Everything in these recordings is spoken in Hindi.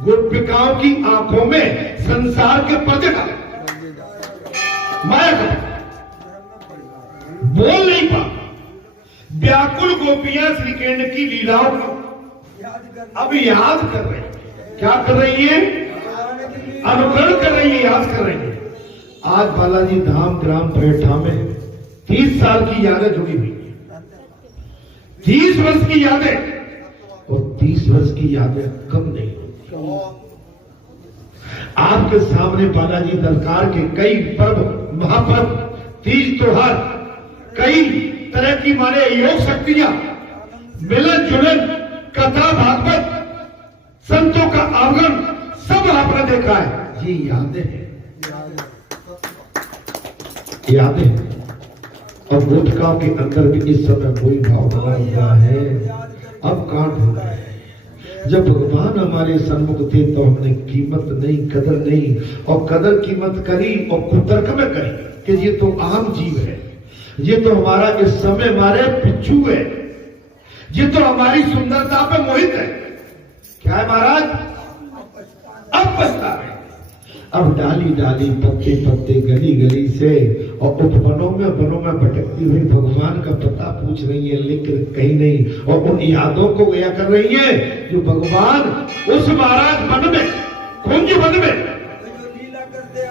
गोपिकाओं की आंखों में संसार के पर्दे डाले, माया का बोल नहीं पा। व्याकुल गोपियां श्री कृष्ण की लीलाओं को अब याद कर रही है। क्या कर रही है? अनुकरण कर रही है, याद कर रही है। आज बालाजी धाम ग्राम परेठा में 30 साल की यादें जुड़ी हुई है। 30 वर्ष की यादें, और 30 वर्ष की यादें कम नहीं होती। आपके सामने बालाजी दरबार के कई पर्व, महापर्व, तीज त्योहार, कई तरह की माने योग शक्तियां, मिलन जुलन, कथा भागवत, संतों का आगमन, सब आपने देखा है। ये यादें हैं, यादें। और गोपिकाओं के अंदर भी इस समय कोई भाव बना हुआ है। अब कांड हो रहा है। जब भगवान हमारे सन्मुख थे तो हमने कीमत नहीं, कदर नहीं, और कदर कीमत करी और कुतर्क में करी कि ये तो आम जीव है, ये तो हमारा इस समय हमारे पिच्छू है, ये तो हमारी सुंदरता पे मोहित है। क्या है महाराज? अब पछता है। अब डाली डाली, पत्ते पत्ते, गली गली से और उपवनों में भटकती हुई भगवान का पता पूछ रही है, लेकिन कहीं नहीं। और उन यादों को गया कर रही है जो भगवान उस महाराज वन में, कुंज वन में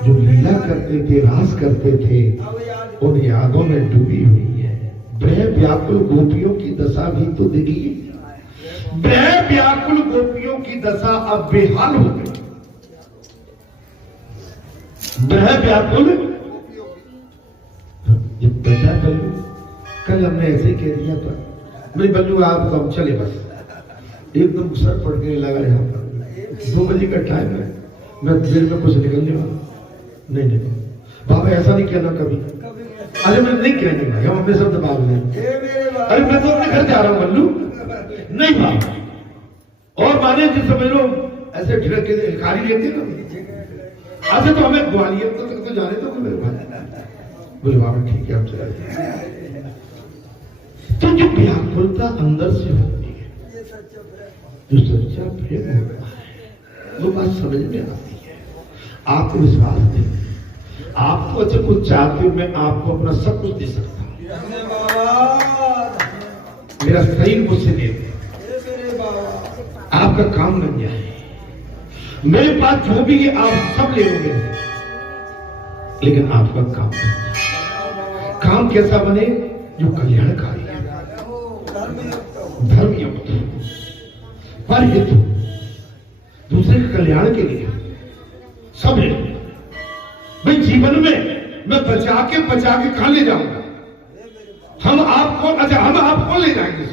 जो लीला करते थे, रास करते थे, उन यादों में डूबी हुई है। ब्रह व्याकुल गोपियों की दशा भी तो देखिए। ब्रह व्याकुल गोपियों की दशा अब बेहाल हो गई। ब्रह व्याकुल, ये बेटा बल्लू, कल हमने ऐसे कह दिया था, मेरी बल्लू आप तो हम चले बस, एकदम सर पड़ के लगा यहाँ पर। 2 बजे का टाइम है, मैं देर में कुछ निकलने वाला नहीं। बाबा ऐसा नहीं कहना कभी। अरे मैं नहीं कहने वाला, हम अपने शब्द बात नहीं। अरे मैं तो अपने घर जा रहा हूँ बल्लू, नहीं बाबा। और माने जिस समय लोग ऐसे ढिड़क के भिखारी लेते ना, अच्छा तो हमें ग्वालियर तो जाने तो मेरे भाई। बोले बाबा ठीक है, हम चले। तो जो व्याकुलता अंदर से होती है, जो सच्चा प्रेम होता है, वो बात समझ में आती है। आपको विश्वास दे, आप तो अच्छा कुछ चाहते हो, मैं आपको अपना सब कुछ दे सकता हूं। मेरा शरीर मुझसे दे दे, आपका काम बन जाए। मेरे पास जो भी है आप सब ले लोगे, लेकिन आपका काम बन जाए। काम कैसा बने? जो कल्याणकारी है, धर्म युक्त, परहित, दूसरे के कल्याण के लिए सब ले। भाई जीवन में मैं बचा के कहां ले जाऊंगा? हम आपको ले जाएंगे,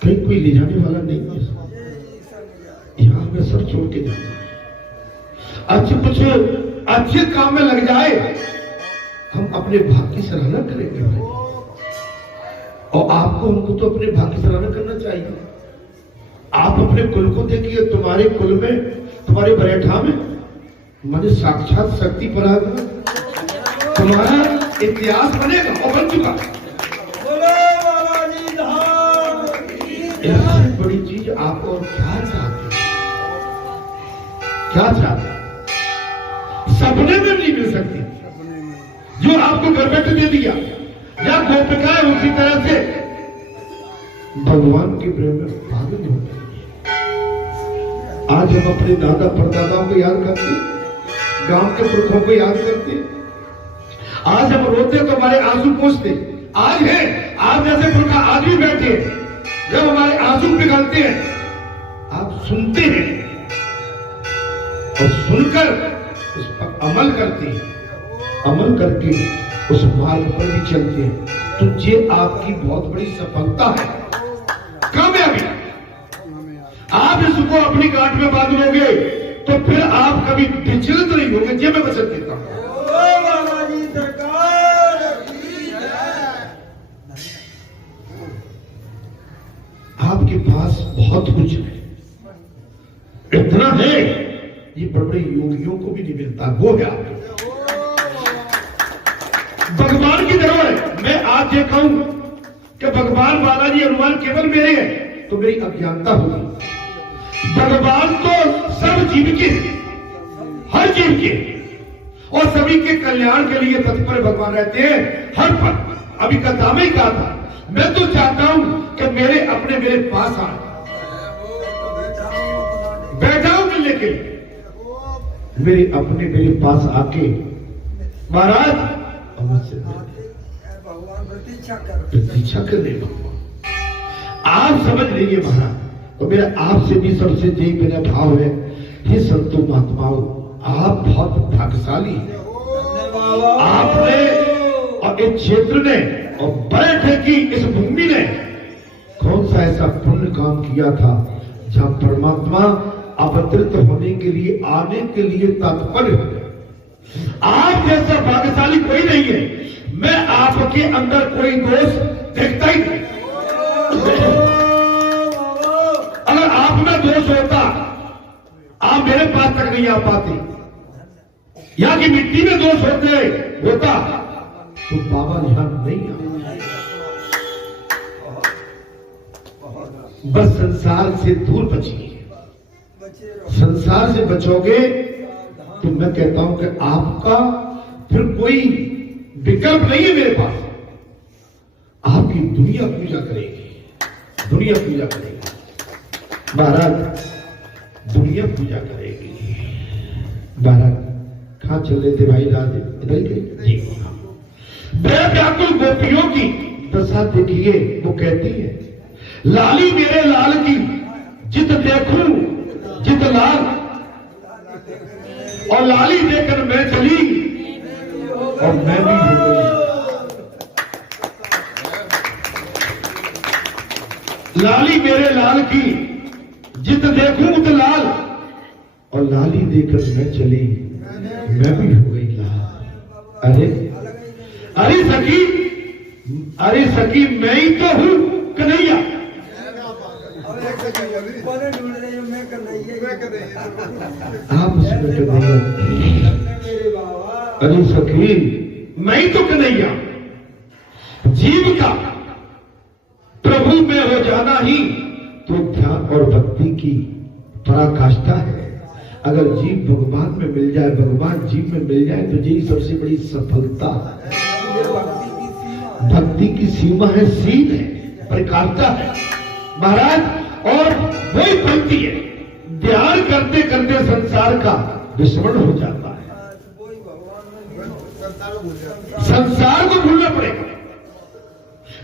कहीं कोई ले जाने वाला नहीं है। यहां में सब छोड़ के जाना। अच्छे काम में लग जाए, हम अपने भाग की सराहना करेंगे भाई। और आपको हमको तो अपने भाग की सराहना करना चाहिए। आप अपने कुल को देखिए, तुम्हारे कुल में, तुम्हारे बरेठा में माने साक्षात शक्ति परागना, तुम्हारा इतिहास बनेगा और बन चुका। इससे बड़ी चीज आप और क्या चाहते? क्या चाहते? सपने में नहीं मिल सकती जो आपको घर बैठे दे दिया। या गोपिकाएं उसी तरह से भगवान के प्रेम में पागल होते हैं। आज हम अपने दादा परदादाओं को याद करते, गांव के पुरखों को याद करते। आज हम रोते तो हमारे आंसू पोंछते। आज है, आप जैसे पुरखा आज भी बैठे, जब हमारे आंसू पिघलते हैं, आप सुनते हैं और सुनकर उस पर अमल करते हैं, अमल करके उस मार्ग पर भी चलते हैं। तो ये आपकी बहुत बड़ी सफलता है, कामयाबी। आप इसको अपनी गांठ में बांध लोगे तो फिर आप कभी विचलित नहीं होंगे। ये मैं वचन देता हूं। आपके पास बहुत कुछ है, इतना है ये बड़े योगियों को भी नहीं मिलता। वो है भगवान की धरोहर। मैं आज ये कहूं कि भगवान बालाजी हनुमान केवल मेरे हैं तो मेरी अज्ञानता होगी। भगवान तो सबके, हर जीव के और सभी के कल्याण के लिए तत्पर भगवान रहते हैं हर पल। अभी कथा में ही कहा था, मैं तो चाहता हूं कि मेरे अपने मेरे पास आए, बैठाओ मिलने के लिए, मेरे अपने मेरे पास आके महाराज अवश्य प्रतीक्षा कर ले। आप समझ लीजिए महाराज, तो मेरा आपसे भी सबसे यही मेरा भाव है, हे संतो महात्माओं, आप बहुत भाग्यशाली हैं। आपने और इस क्षेत्र ने और बैठे की इस भूमि ने कौन सा ऐसा पुण्य काम किया था जहां परमात्मा अवतरित होने के लिए, आने के लिए तत्पर है। आप जैसा भाग्यशाली कोई नहीं है। मैं आपके अंदर कोई दोष देखता ही नहीं। अगर आप में दोष होता, आप मेरे पास तक नहीं आ पाते। यहाँ की मिट्टी में दोष होता तो बाबा यहां नहीं आ। बस संसार से दूर बचिए। संसार से बचोगे तो मैं कहता हूं कि आपका फिर कोई विकल्प नहीं है मेरे पास। आपकी दुनिया पूजा करेगी, दुनिया पूजा करेगी महाराज, दुनिया पूजा करेगी महाराज। कहां चल रहे थे भाई राज? इधर ही जी। व्याकुल गोपियों की दशा देखिए, वो कहती है, लाली मेरे लाल की जित देखूं जित लाल, और लाली देकर मैं चली और मैं भी हो गई। लाली मेरे लाल की जित देखूं उत लाल, और लाली देकर मैं चली मैं भी हो गई लाल। अरे सखी मैं ही तो हूं कन्हैया। आप उसमें कन्हैया, अरे सखी मैं ही तो कन्हैया। जीव का प्रभु में हो जाना ही तो ध्यान और भक्ति की पराकाष्ठा है। अगर जीव भगवान में मिल जाए, भगवान जीव में मिल जाए, तो यही सबसे बड़ी सफलता है। भक्ति की सीमा है, सीन है, परिकाष्ठा है महाराज। और वही भक्ति है, ध्यान करते करते संसार का विस्मरण हो जाता है। संसार को भूलना पड़ेगा।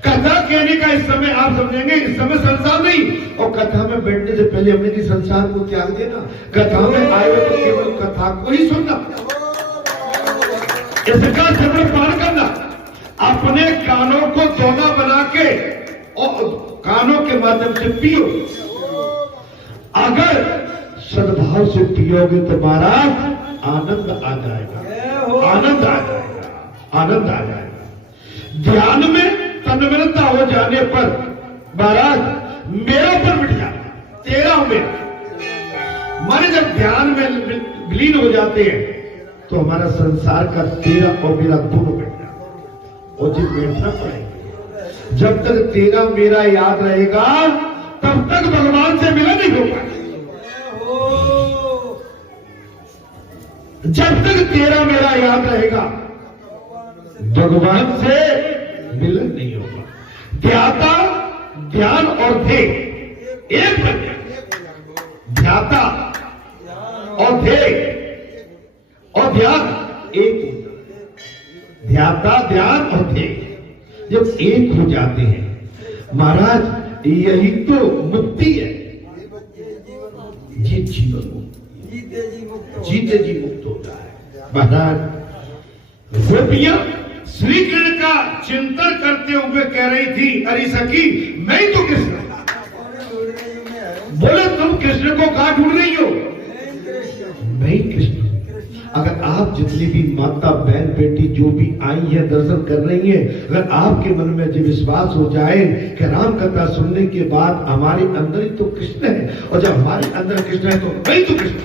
कथा कहने का इस समय आप समझेंगे, इस समय संसार नहीं। और कथा में बैठने से पहले हमने कि संसार को त्याग देना, कथा में आए हुए तो केवल कथा को ही सुनना, इसका श्रवण पान करना, अपने कानों को दोना बना के और कानों के माध्यम से पियो। अगर सद्भाव से पियोगे तो महाराज आनंद आ जाएगा, आनंद आ जाएगा, आनंद आ जाएगा। ध्यान में तन्मयता हो जाने पर महाराज मेरा पर मिट जाता, तेरा मेरा। माने जब ध्यान में विलीन हो जाते हैं तो हमारा संसार का तेरा और मेरा दोनों मिट जाता। और जब बैठना पड़ेगा, जब तक तेरा मेरा याद रहेगा तब तक भगवान से मिलन नहीं हो पाएगा। जब तक तेरा मेरा याद रहेगा भगवान से मिलन नहीं होगा। ध्याता, ध्यान और ध्येय एक बन गया। ध्याता और ध्येय और ध्यान एक। ध्याता, ध्यान और ध्येय जब एक हो जाते हैं महाराज, यही तो मुक्ति है। जीवन मुक्त, जीते जी मुक्त होता है महाराज। गोपियां श्री कृष्ण का चिंतन करते हुए कह रही थी, अरे सखी मैं ही तो कृष्ण। बोले तुम कृष्ण को कहां ढूंढ रही हो? मैं ही कृष्ण। अगर आप जितनी भी माता बहन बेटी जो भी आई है दर्शन कर रही हैं, अगर आपके मन में जो विश्वास हो जाए कि राम कथा सुनने के बाद हमारे अंदर ही तो कृष्ण है, और जब हमारे अंदर कृष्ण है तो मैं ही तो कृष्ण।